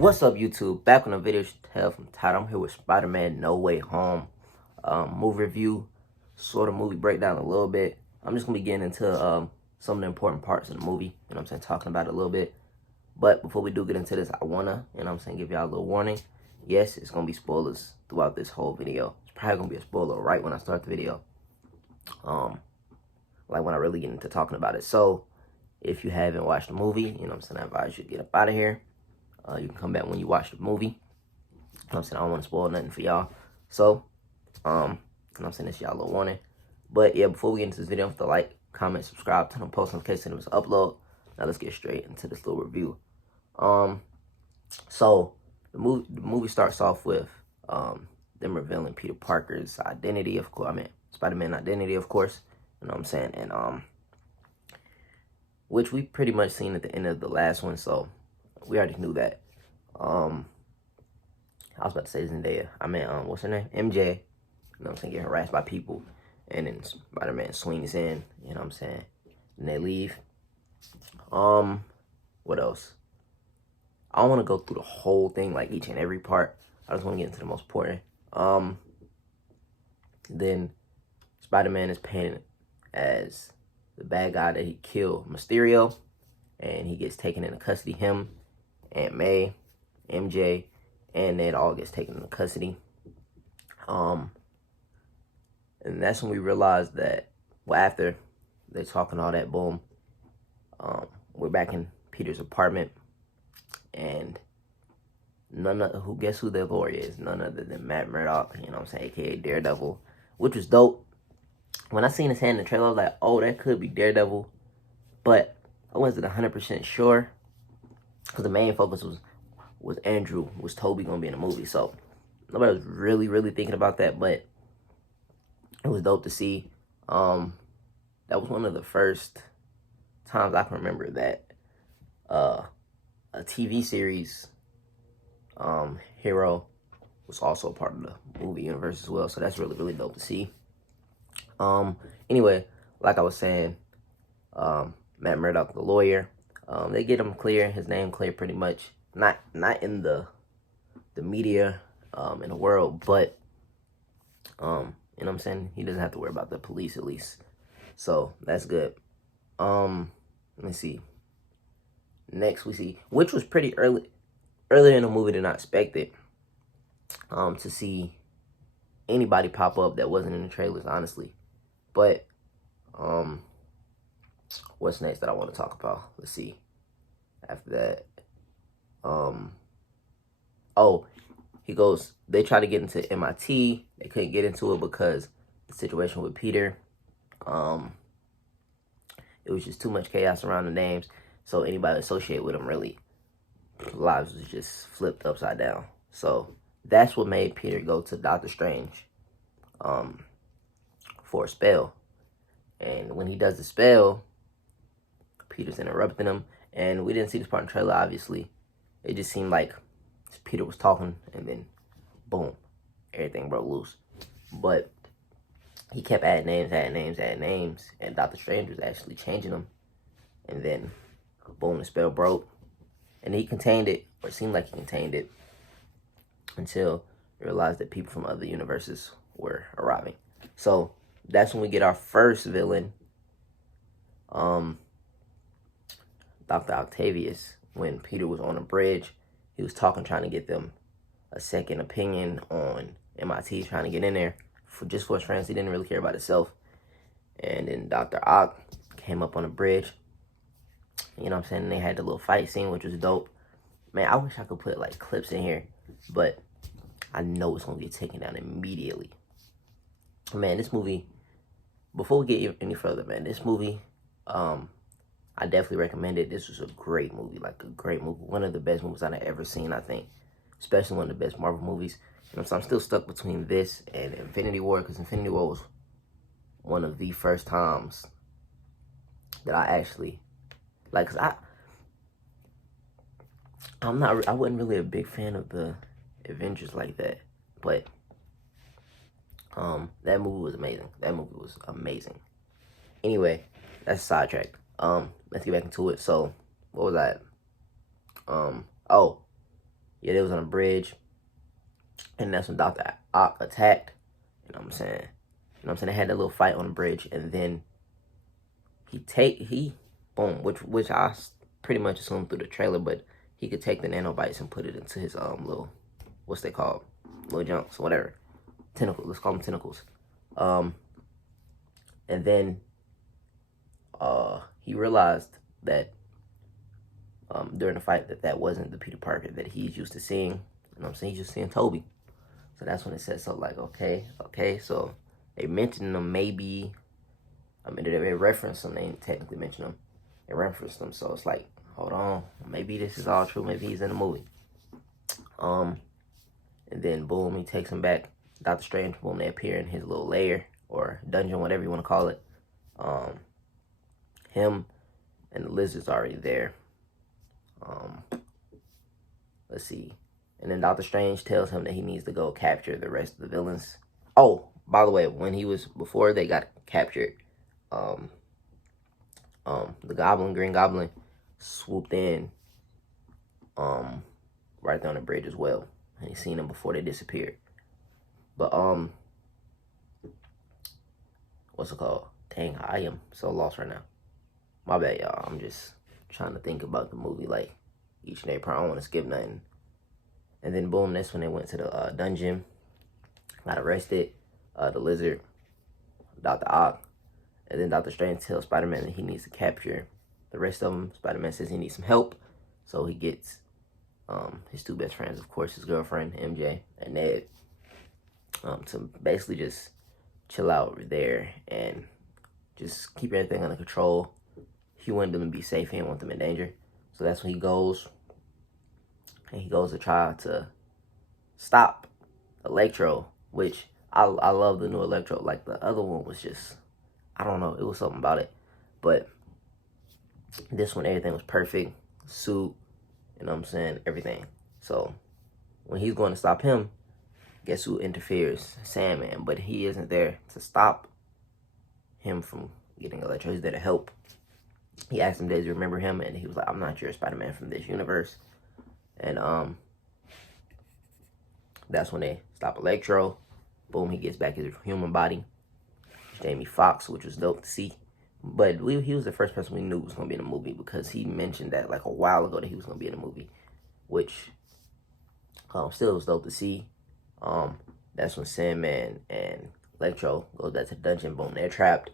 What's up, YouTube? Back on the video from Todd. I'm here with Spider-Man No Way Home movie review, sort of movie breakdown a little bit. I'm just gonna be getting into some of the important parts of the movie, talking about it a little bit. But before we do get into this, I wanna, give y'all a little warning. Yes, it's gonna be spoilers throughout this whole video. It's probably gonna be a spoiler right when I start the video. Like when I really get into talking about it. So if you haven't watched the movie, I advise you to get up out of here. You can come back when you watch the movie. I don't want to spoil nothing for y'all. So, this y'all a little warning. But yeah, before we get into this video, to like, comment, subscribe, turn on post notifications when it's upload. Now let's get straight into this little review. So the movie starts off with them revealing Peter Parker's identity, of course. Spider-Man identity, of course. And which we pretty much seen at the end of the last one, so we already knew that. I was about to say Zendaya. What's her name? MJ. Getting harassed by people. And then Spider-Man swings in, and they leave. What else? I don't want to go through the whole thing, like each and every part. I just want to get into the most important. Then Spider-Man is painted as the bad guy that he killed Mysterio. And he gets taken into custody, him, Aunt May, MJ, and Ned all gets taken into custody. And that's when we realized that, well, after they're talking all that, boom, we're back in Peter's apartment, and guess who their lawyer is? None other than Matt Murdock, aka Daredevil, which was dope. When I seen his hand in the trailer, I was like, oh, that could be Daredevil, but I wasn't 100% sure, because the main focus was Andrew, was Toby gonna be in the movie, so nobody was really thinking about that, but it was dope to see. That was one of the first times I can remember that a TV series hero was also part of the movie universe as well, so that's really dope to see. Anyway, like I was saying, Matt Murdock, the lawyer, they get him clear, his name clear pretty much. Not in the media, in the world, but, he doesn't have to worry about the police at least. So, that's good. Let me see. Next we see, which was pretty earlier in the movie than I expected, to see anybody pop up that wasn't in the trailers, honestly. But, what's next that I want to talk about? Let's see. After that, oh, he goes, they try to get into MIT. They couldn't get into it because the situation with Peter, it was just too much chaos around the names. So anybody associated with him, really, lives was just flipped upside down. So that's what made Peter go to Doctor Strange, for a spell. And when he does the spell, Peter's interrupting him. And we didn't see this part in the trailer, obviously. It just seemed like Peter was talking, and then, boom, everything broke loose. But he kept adding names, and Doctor Strange was actually changing them. And then, boom, the spell broke. And he contained it, or it seemed like he contained it, until he realized that people from other universes were arriving. So that's when we get our first villain, Dr. Octavius. When Peter was on a bridge, he was talking, trying to get them a second opinion on MIT, trying to get in there just for his friends. He didn't really care about himself. And then Dr. Ock came up on the bridge. They had the little fight scene, which was dope. Man, I wish I could put like clips in here, but I know it's gonna get taken down immediately. Man, this movie, before we get any further, man, this movie, I definitely recommend it. This was a great movie, like a great movie. One of the best movies I've ever seen, I think. Especially one of the best Marvel movies. So I'm still stuck between this and Infinity War, because Infinity War was one of the first times that I actually, like, cause I wasn't really a big fan of the Avengers like that, but that movie was amazing. Anyway, that's a sidetrack. Let's get back into it. So, what was that? Oh, Yeah, they was on a bridge, and that's when Dr. Ock attacked. You know what I'm saying? You know what I'm saying? They had that little fight on the bridge, and then boom, which I pretty much assumed through the trailer, but he could take the nanobites and put it into his little, what's they called, little junks or whatever, tentacles. Let's call them tentacles. And then he realized that during the fight that wasn't the Peter Parker that he's used to seeing. You know what I'm saying? He's just seeing Toby. So that's when it says so, like, okay. So they mentioned them maybe. I mean, they referenced them. They didn't technically mention them. They referenced them. So it's like, hold on. Maybe this is all true. Maybe he's in the movie. And then, boom, he takes him back. Doctor Strange, boom, they appear in his little lair or dungeon, whatever you want to call it. Him and the Lizard's already there. Let's see. And then Doctor Strange tells him that he needs to go capture the rest of the villains. Oh, by the way, before they got captured, the Green Goblin, swooped in, right there on the bridge as well. And he seen them before they disappeared. But, what's it called? Dang, I am so lost right now. My bad, y'all. I'm just trying to think about the movie, like, each and every part. I don't want to skip nothing. And then, boom, that's when they went to the dungeon, got arrested, the Lizard, Dr. Ock, and then Dr. Strange tells Spider-Man that he needs to capture the rest of them. Spider-Man says he needs some help, so he gets his two best friends, of course, his girlfriend, MJ, and Ned, to basically just chill out over there and just keep everything under control. He wanted them to be safe. He didn't want them in danger. So that's when he goes. And he goes to try to stop Electro, which I love the new Electro. Like, the other one was just, I don't know, it was something about it. But this one, everything was perfect. Suit, you know what I'm saying, everything. So when he's going to stop him, guess who interferes? Sandman. But he isn't there to stop him from getting Electro. He's there to help. He asked him, does he remember him? And he was like, I'm not your Spider-Man from this universe. And that's when they stop Electro. Boom, he gets back his human body. Jamie Foxx, which was dope to see. But he was the first person we knew was going to be in the movie, because he mentioned that like a while ago that he was going to be in the movie, which still was dope to see. That's when Sandman and Electro goes back to the dungeon. Boom, they're trapped.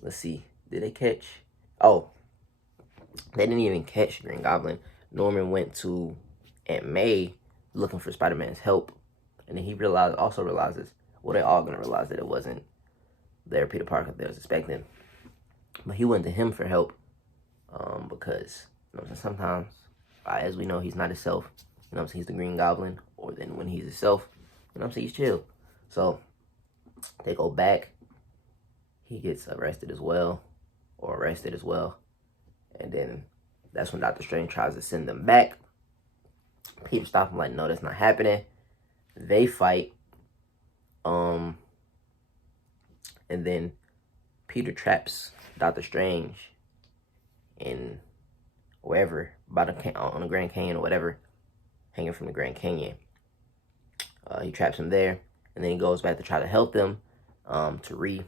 Let's see. Did they catch? Oh, they didn't even catch Green Goblin. Norman went to Aunt May looking for Spider-Man's help. And then he also realizes, well, they're all going to realize that it wasn't their Peter Parker they was expecting. But he went to him for help, because, you know, sometimes, as we know, he's not himself. You know what I'm saying? He's the Green Goblin. Or then when he's himself, you know what I'm saying, he's chill. So they go back. He gets arrested as well. And then that's when Doctor Strange tries to send them back. Peter stops him like, no, that's not happening. They fight. And then Peter traps Doctor Strange in wherever, on the Grand Canyon or whatever, hanging from the Grand Canyon. He traps him there, and then he goes back to try to help them, to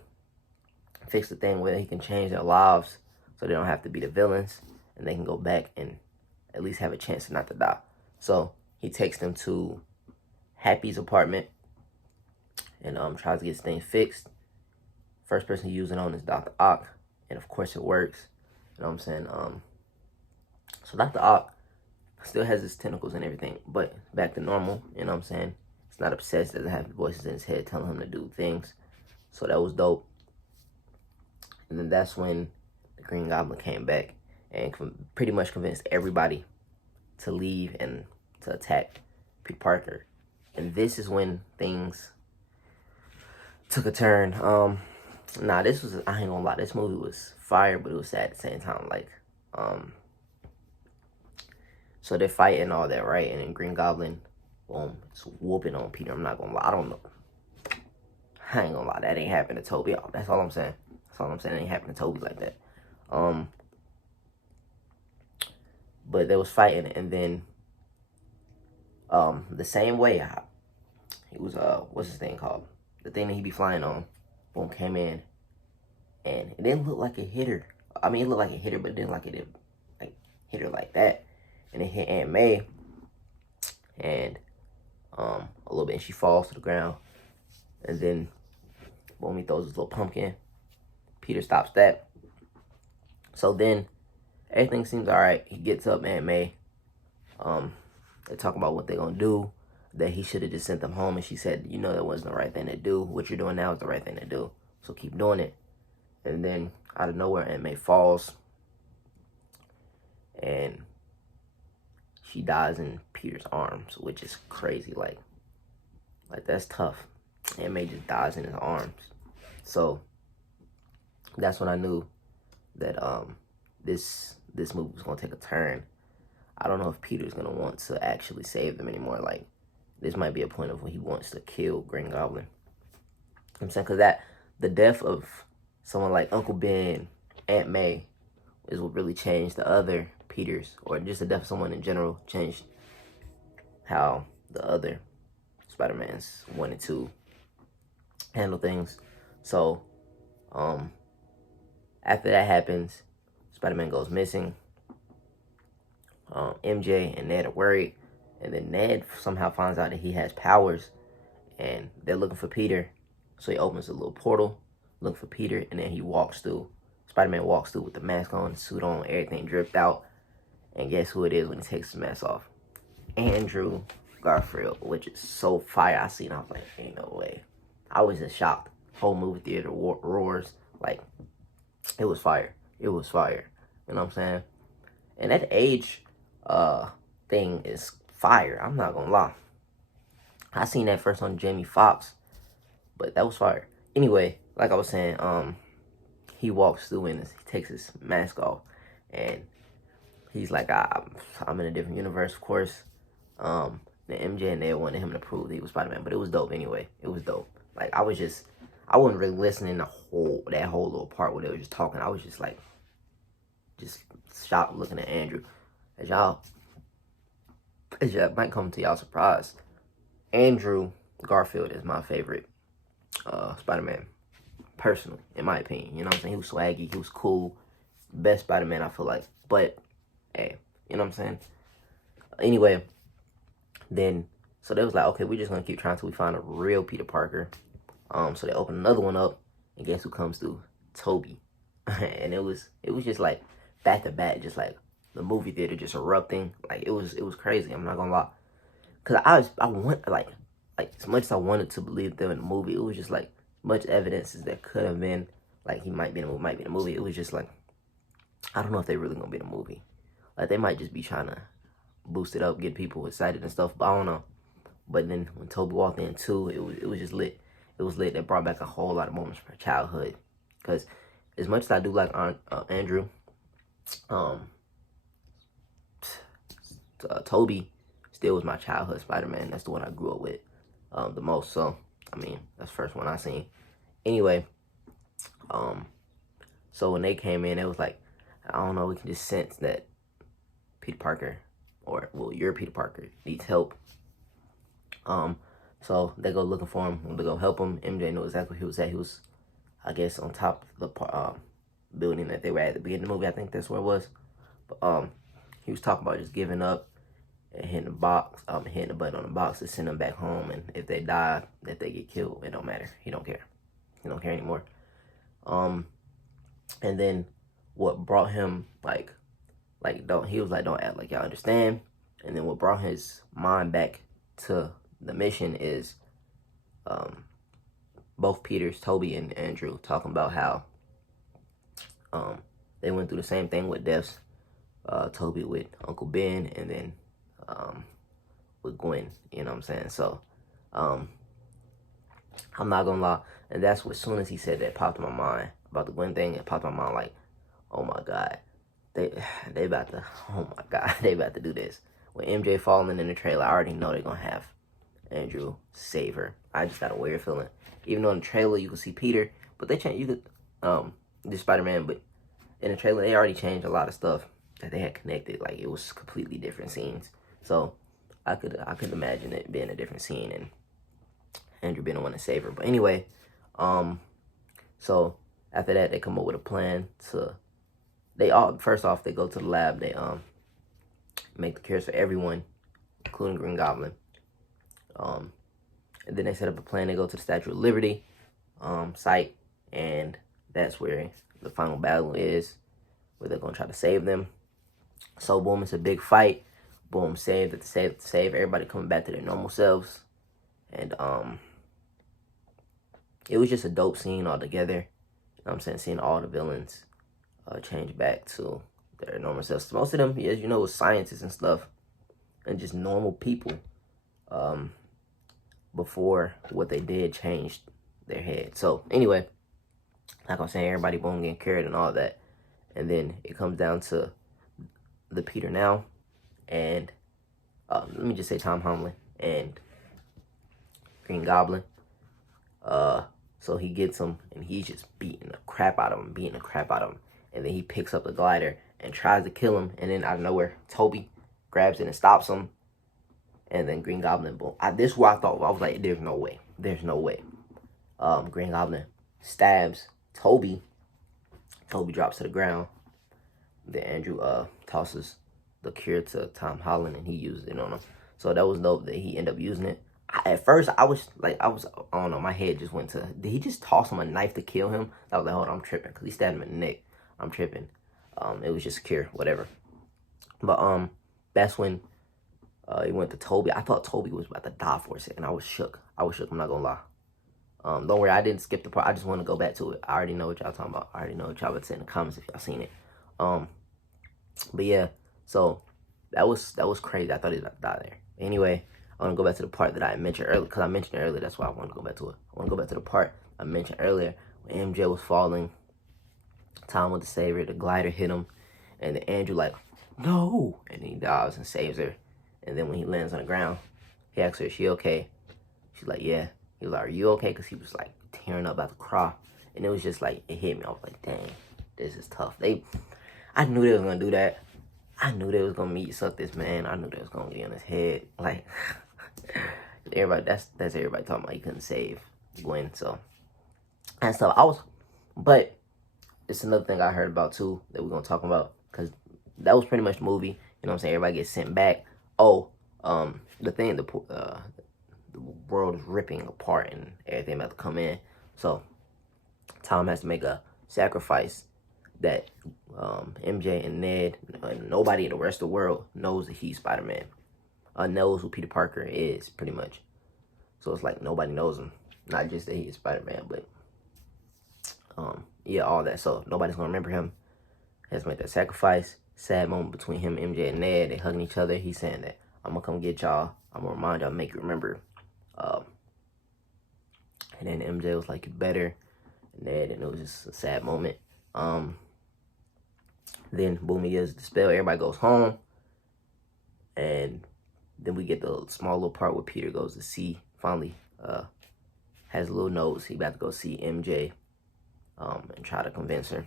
fix the thing where he can change their lives so they don't have to be the villains, and they can go back and at least have a chance to not to die. So he takes them to Happy's apartment and tries to get this thing fixed. First person to use it on is Dr. Ock, and of course it works. You know what I'm saying? So Dr. Ock still has his tentacles and everything, but back to normal. You know what I'm saying? It's not obsessed, doesn't have voices in his head telling him to do things. So that was dope. And then that's when the Green Goblin came back and pretty much convinced everybody to leave and to attack Peter Parker. And this is when things took a turn. I ain't gonna lie, this movie was fire, but it was sad at the same time. Like, so they're fighting all that, right? And then Green Goblin, boom, it's whooping on Peter. I'm not gonna lie, I ain't gonna lie, that ain't happened to Toby. That's all I'm saying. It ain't happened to Toby like that. But they was fighting, and then the same way it was what's this thing called? The thing that he be flying on, boom, came in, and it didn't look like it hit her. I mean, it looked like it hit her, but it didn't like hit her like that. And it hit Aunt May, and a little bit, and she falls to the ground. And then boom, he throws his little pumpkin. Peter stops that. So then everything seems all right. He gets up, Aunt May. They talk about what they're gonna do. That he should have just sent them home, and she said, "You know that wasn't the right thing to do. What you're doing now is the right thing to do. So keep doing it." And then out of nowhere, Aunt May falls, and she dies in Peter's arms, which is crazy. Like that's tough. Aunt May just dies in his arms. So that's when I knew that this movie was gonna take a turn. I don't know if Peter's gonna want to actually save them anymore. Like, this might be a point of when he wants to kill Green Goblin. I'm saying, because the death of someone like Uncle Ben, Aunt May, is what really changed the other Peters, or just the death of someone in general, changed how the other Spider-Mans wanted to handle things. So, after that happens, Spider-Man goes missing. MJ and Ned are worried, and then Ned somehow finds out that he has powers, and they're looking for Peter. So he opens a little portal, looking for Peter, and then he walks through. Spider-Man walks through with the mask on, the suit on, everything dripped out. And guess who it is when he takes his mask off? Andrew Garfield, which is so fire. I seen, I was like, ain't no way. I was just shocked. Whole movie theater roars. Like, it was fire. It was fire. You know what I'm saying? And that age thing is fire. I'm not gonna lie. I seen that first on Jamie Foxx, but that was fire. Anyway, like I was saying, he walks through and he takes his mask off, and he's like, I'm in a different universe, of course. The MJ and they wanted him to prove that he was Spider-Man, but it was dope anyway. It was dope. Like, I wasn't really listening to that whole little part where they were just talking. I was just like, just shocked looking at Andrew. As y'all might come to y'all surprise, Andrew Garfield is my favorite Spider-Man, personally, in my opinion. You know what I'm saying? He was swaggy, he was cool, best Spider-Man, I feel like. But hey, you know what I'm saying? Anyway, then so they was like, okay, we're just gonna keep trying till we find a real Peter Parker. So they open another one up, and guess who comes through? Toby. And it was just like back to back, just like the movie theater just erupting. Like, it was crazy. I'm not gonna lie, cause I want like as much as I wanted to believe them in the movie, it was just like much evidence as there could have been. Like, he might be in the movie, It was just like, I don't know if they really gonna be in the movie. Like, they might just be trying to boost it up, get people excited and stuff. But I don't know. But then when Toby walked in too, it was just lit. It was lit. That brought back a whole lot of moments from childhood. Because as much as I do like Andrew, Toby still was my childhood Spider-Man. That's the one I grew up with the most. So, I mean, that's the first one I seen. Anyway, so when they came in, it was like, I don't know, we can just sense that Peter Parker, or, well, your Peter Parker needs help. So they go looking for him. They go help him. MJ knew exactly where he was at. He was, I guess, on top of the building that they were at the beginning of the movie. I think that's where it was. But he was talking about just giving up and hitting the button on the box to send them back home. And if they die, if they get killed, it don't matter. He don't care. He don't care anymore. And then what brought him he was like, don't act like y'all understand. And then what brought his mind back to the mission is both Peters, Toby and Andrew, talking about how they went through the same thing with deaths. Toby with Uncle Ben, and then with Gwen, you know what I'm saying? So I'm not gonna lie, and that's what, as soon as he said that, popped in my mind about the Gwen thing. It popped in my mind like, oh my god, they about to, oh my god, they about to do this. When MJ falling in the trailer, I already know they're gonna have Andrew save her. I just got a weird feeling. Even though in the trailer you can see Peter, but they changed, this Spider-Man, but in the trailer they already changed a lot of stuff. that they had connected. Like, it was completely different scenes. So I could imagine it being a different scene and Andrew being the one to save her. But anyway, so after that, they come up with a plan to. First off, they go to the lab. They make the cures for everyone, including Green Goblin. And then they set up a plan. They go to the Statue of Liberty site, and that's where the final battle is, where they're gonna try to save them. So boom, it's a big fight. Boom, save. Everybody coming back to their normal selves, and it was just a dope scene altogether. You know what I'm saying? Seeing all the villains change back to their normal selves. Most of them, as you know, was scientists and stuff, and just normal people. Before what they did changed their head. So anyway, like I'm saying, everybody boom getting carried and all that, and then it comes down to the Peter now, and let me just say Tom Holland and Green Goblin. So he gets him, and he's just beating the crap out of him, and then he picks up the glider and tries to kill him, and then out of nowhere, Toby grabs it and stops him, and then Green Goblin, boom. This is where I was like, there's no way. Green Goblin stabs Toby. Toby drops to the ground. Then Andrew tosses the cure to Tom Holland, and he uses it on him. So that was dope that he ended up using it. At first, I don't know, my head just went to, did he just toss him a knife to kill him? I was like, hold on, I'm tripping, because he stabbed him in the neck. I'm tripping. It was just a cure, whatever. But that's when he went to Toby. I thought Toby was about to die for a second. I was shook, I'm not gonna lie. Don't worry, I didn't skip the part. I just want to go back to it. I already know what y'all talking about. I already know what y'all would say in the comments if y'all seen it. But yeah, so that was crazy. I thought he was about to die there. Anyway, I want to go back to the part that I mentioned earlier, because I mentioned it earlier. That's why I want to go back to it. I want to go back to the part I mentioned earlier when MJ was falling. Tom with the savior, the glider hit him, and then Andrew like, no, and he dives and saves her. And then when he lands on the ground, he asks her, is she okay? She's like, yeah. He was like, are you okay? Because he was like tearing up about to cry. And it was just like, it hit me. I was like, dang, this is tough. I knew they was going to do that. I knew they was going to meet suck this man. I knew they was going to get on his head. Like, everybody, that's everybody talking about he couldn't save Gwen. So, and stuff. But it's another thing I heard about too that we're going to talk about. Because that was pretty much the movie. You know what I'm saying? Everybody gets sent back. Oh, the world is ripping apart and everything about to come in. So Tom has to make a sacrifice that MJ and Ned and nobody in the rest of the world knows that he's Spider-Man. Knows who Peter Parker is, pretty much. So it's like nobody knows him. Not just that he is Spider-Man, but yeah, all that. So nobody's gonna remember him. He has to make that sacrifice. Sad moment between him, MJ, and Ned. They hugging each other. He's saying that I'm gonna come get y'all. I'm gonna remind y'all, make you remember. And then MJ was like, you better. Ned, and it was just a sad moment. Then boom, he gets the spell. Everybody goes home. And then we get the small little part where Peter goes to see, finally, has a little note. He about to go see MJ and try to convince her.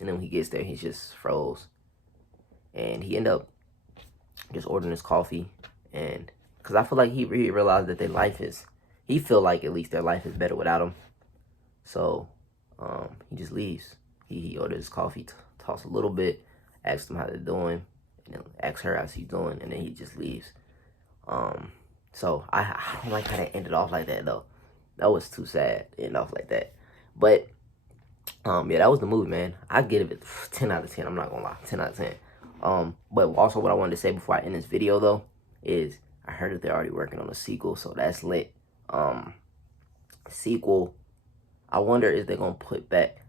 And then when he gets there, he's just froze. And he ended up just ordering his coffee. And because I feel like he really realized that their life is, he feel like at least their life is better without him. So he just leaves. He orders his coffee, talks a little bit, asks them how they're doing, and then asks her how she's doing, and then he just leaves. So I don't like how they ended off like that though. That was too sad to end off like that. But yeah, that was the movie, man. I give it 10 out of 10. I'm not gonna lie, 10 out of 10. But also what I wanted to say before I end this video though is I heard that they're already working on a sequel, so that's lit. Sequel, I wonder if they're gonna put back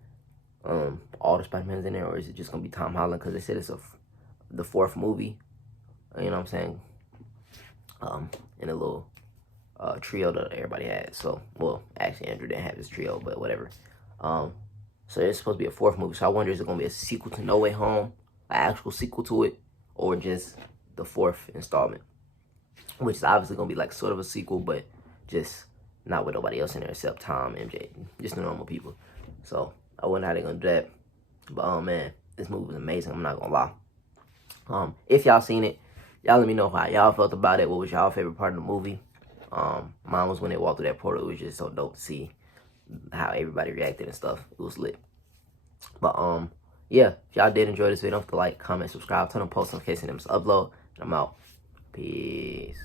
all the Spider-Mans in there, or is it just gonna be Tom Holland? Because they said it's the fourth movie. You know what I'm saying? In a little trio that everybody had. So, well, actually Andrew didn't have his trio, but whatever. So it's supposed to be a fourth movie. So I wonder, is it gonna be a sequel to No Way Home, an actual sequel to it, or just the fourth installment, which is obviously gonna be like sort of a sequel, but just not with nobody else in there except Tom, MJ, just the normal people. So I wonder how they're gonna do that. But oh man, this movie was amazing. I'm not gonna lie. If y'all seen it, y'all let me know how y'all felt about it. What was y'all favorite part of the movie? Mine was when they walked through that portal. It was just so dope to see how everybody reacted and stuff. It was lit. But yeah, if y'all did enjoy this video, don't forget to like, comment, subscribe, turn on post notifications, and upload. And I'm out. Peace.